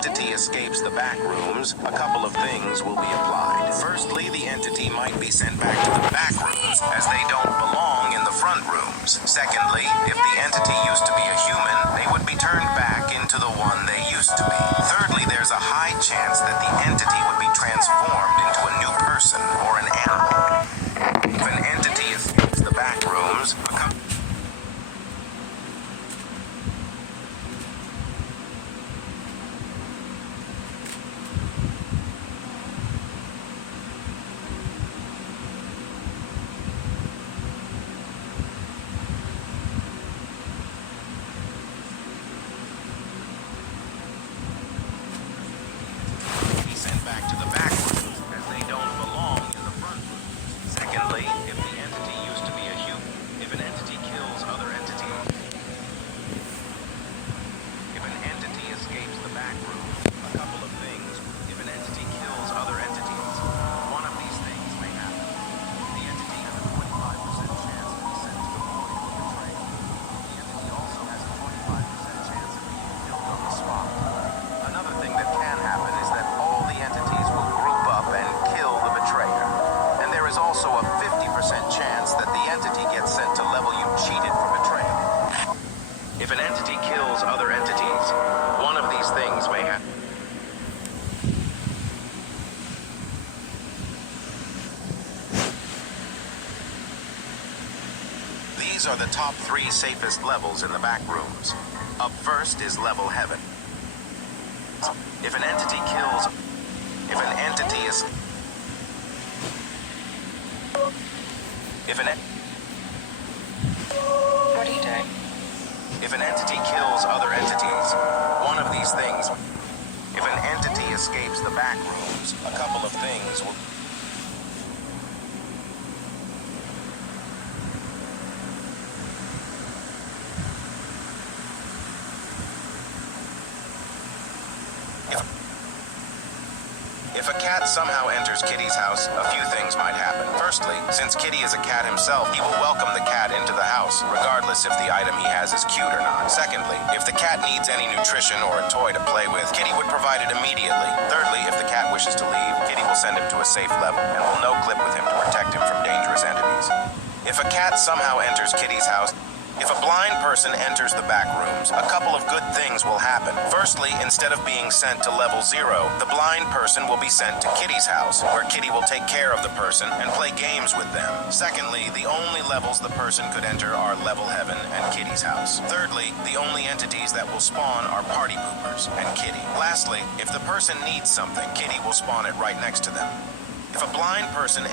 entity escapes the back rooms, a couple of things will be applied. Firstly, the entity might be sent back to the back rooms, as they don't belong in the front rooms. Secondly, if the entity used to be a human, they would be turned back into the one they used to be. Thirdly, there's a high chance that the entity would be transformed into a new person or an animal. If an entity escapes the back rooms, back to the back rooms, as they don't belong in the front rooms. Secondly, if the entity used to be a human, if an entity kills other entities, if an entity escapes the back rooms, a couple of things. If an entity kills other entities, one of these things may happen. The entity has a 25% chance of being sent to the void for betrayal. The entity also has a 25% chance of being killed on the spot. Another thing that can happen is that all the entities will group up and kill the betrayer. And there is also a 50% chance that the entity gets sent to level you cheated for betrayal. If an entity kills other entities, one of these things may happen. These are the top 3 safest levels in the back rooms. Up first is level heaven. If an entity kills, if an entity is, if an, what are you doing? If an entity kills other entities, one of these things, if an entity escapes the back rooms, a couple of things will. If a cat somehow enters Kitty's house, a few things might happen. Firstly, since Kitty is a cat himself, he will welcome the cat into the house, regardless if the item he has is cute or not. Secondly, if the cat needs any nutrition or a toy to play with, Kitty would provide it immediately. Thirdly, if the cat wishes to leave, Kitty will send him to a safe level and will no-clip with him to protect him from dangerous entities. If a cat somehow enters Kitty's house, if a blind person enters the back rooms, a couple of good things will happen. Firstly, instead of being sent to level 0, the blind person will be sent to Kitty's house, where Kitty will take care of the person and play games with them. Secondly, the only levels the person could enter are level heaven and Kitty's house. Thirdly, the only entities that will spawn are party poopers and Kitty. Lastly, if the person needs something, Kitty will spawn it right next to them. If a blind person enters